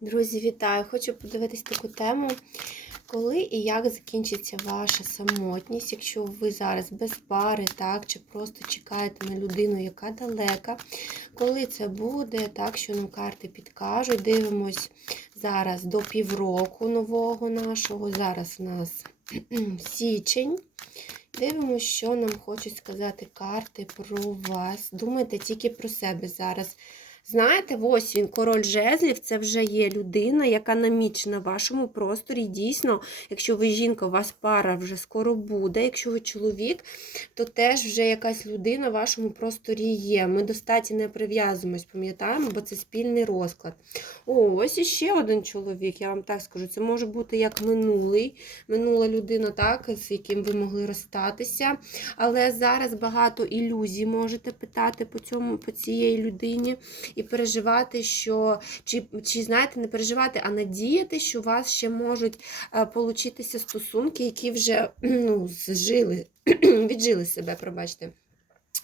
Друзі, вітаю! Хочу подивитись таку тему, коли і як закінчиться ваша самотність, якщо ви зараз без пари, так, чи просто чекаєте на людину, яка далека. Коли це буде, так, що нам карти підкажуть, дивимось зараз до півроку нового нашого. Зараз у нас січень. Дивимося, що нам хочуть сказати карти про вас. Думайте тільки про себе зараз. Знаєте, ось він, король жезлів, це вже є людина, яка намічена в вашому просторі. Дійсно, якщо ви жінка, у вас пара вже скоро буде. Якщо ви чоловік, то теж вже якась людина в вашому просторі є. Ми достатньо не прив'язуємось, пам'ятаємо, бо це спільний розклад. О, ось іще один чоловік, я вам так скажу. Це може бути як минулий, минула людина, так, з яким ви могли розстатися. Але зараз багато ілюзій можете питати по цьому, по цієї людині і переживати, що чи, чи знаєте, не переживати, а надіяти, що у вас ще можуть е, получитися стосунки, які вже ну, зжили, віджили себе, пробачте.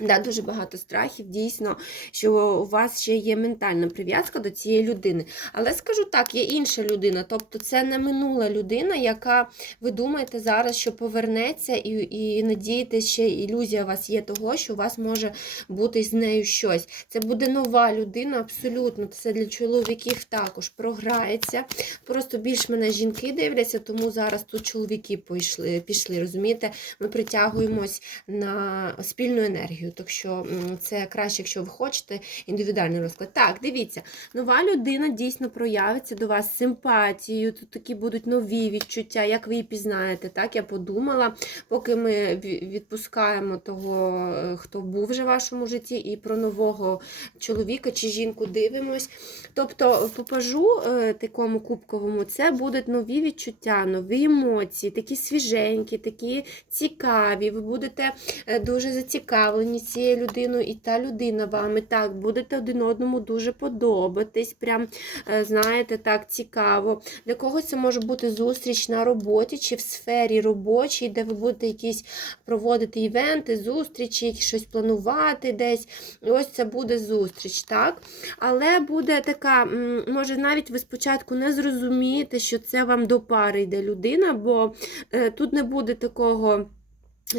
Да, Дуже багато страхів, дійсно, що у вас ще є ментальна прив'язка до цієї людини. Але скажу так, є інша людина, тобто це не минула людина, яка ви думаєте зараз, що повернеться, і і надієтесь, ще ілюзія у вас є того, що у вас може бути з нею щось. Це буде нова людина, абсолютно. Це для чоловіків також програється. Просто більш мене жінки дивляться, тому зараз тут чоловіки пішли, пішли розумієте? Ми притягуємось на спільну енергію. Так що це краще, якщо ви хочете, індивідуальний розклад. Так, дивіться, нова людина дійсно проявиться до вас симпатією. Тут такі будуть нові відчуття, як ви її пізнаєте. Так, я подумала, поки ми відпускаємо того, е, хто був вже в вашому житті, і про нового чоловіка чи жінку дивимось. Тобто, попажу е, такому кубковому, це будуть нові відчуття, нові емоції, такі свіженькі, такі цікаві. Ви будете е, дуже зацікавлені задоволені цією людиною, і та людина вами так, будете один одному дуже подобатись. Прям, е, знаєте, так цікаво. Для когось це може бути зустріч на роботі чи в сфері робочій, де ви будете якісь проводити івенти, зустрічі, щось планувати десь. Ось це буде зустріч, так? Але буде така, може, навіть ви спочатку не зрозумієте, що це вам до пари йде людина, бо е, тут не буде такого.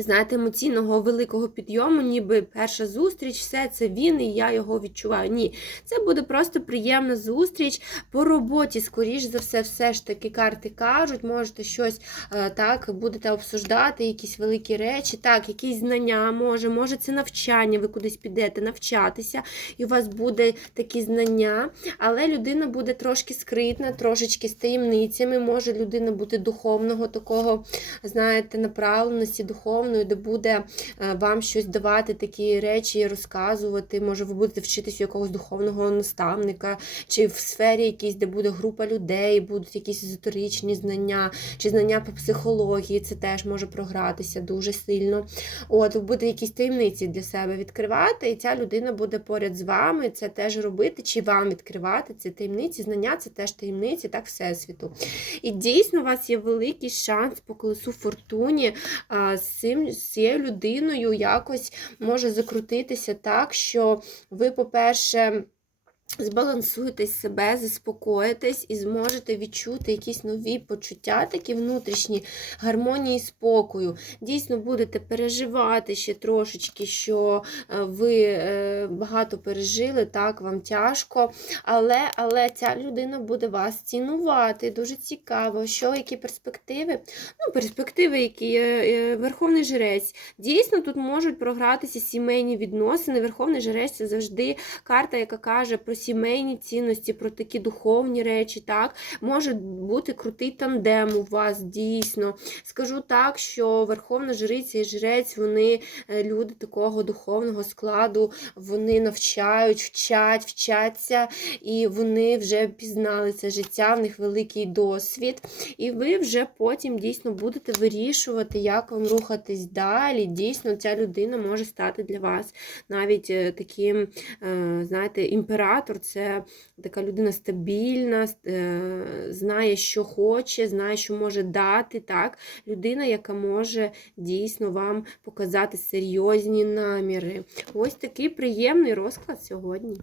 Знаєте, емоційного великого підйому, ніби перша зустріч, все це він, і я його відчуваю. Ні, це буде просто приємна зустріч по роботі. Скоріш за все, все ж таки карти кажуть, можете щось е, так, будете обсуждати, якісь великі речі, так, якісь знання, може, може, це навчання, ви кудись підете навчатися, і у вас буде такі знання, але людина буде трошки скритна, трошечки з таємницями, може людина бути духовного такого, знаєте, направленості, духовного духовною, де буде е, вам щось давати, такі речі, розказувати. Може, ви будете вчитись у якогось духовного наставника, чи в сфері якійсь, де буде група людей, будуть якісь езотеричні знання, чи знання по психології, це теж може програтися дуже сильно. От, ви будете якісь таємниці для себе відкривати, і ця людина буде поряд з вами це теж робити, чи вам відкривати ці таємниці, знання це теж таємниці, так, всесвіту. І дійсно, у вас є великий шанс по колесу фортуні з цим, з цією людиною якось може закрутитися так, що ви, по-перше, Збалансуйте себе, заспокоїтесь і зможете відчути якісь нові почуття, такі внутрішні гармонії спокою. Дійсно, будете переживати ще трошечки, що е, ви е, багато пережили, так, вам тяжко. Але але ця людина буде вас цінувати. Дуже цікаво, що які перспективи. Ну, перспективи, які е, Верховний Жрець. Дійсно, тут можуть програтися сімейні відносини. Верховний Жрець це завжди карта, яка каже про сімейні цінності, про такі духовні речі. так, Може бути крутий тандем у вас дійсно. Скажу так, що Верховна Жриця і Жрець, вони е, люди такого духовного складу, вони навчають, вчать, вчаться, і вони вже пізнали це життя, в них великий досвід. І ви вже потім дійсно будете вирішувати, як вам рухатись далі. Дійсно, ця людина може стати для вас навіть е, таким, е, знаєте, імператором імператор це така людина стабільна, е, знає, що хоче, знає, що може дати. так? Людина, яка може дійсно вам показати серйозні наміри. Ось такий приємний розклад сьогодні.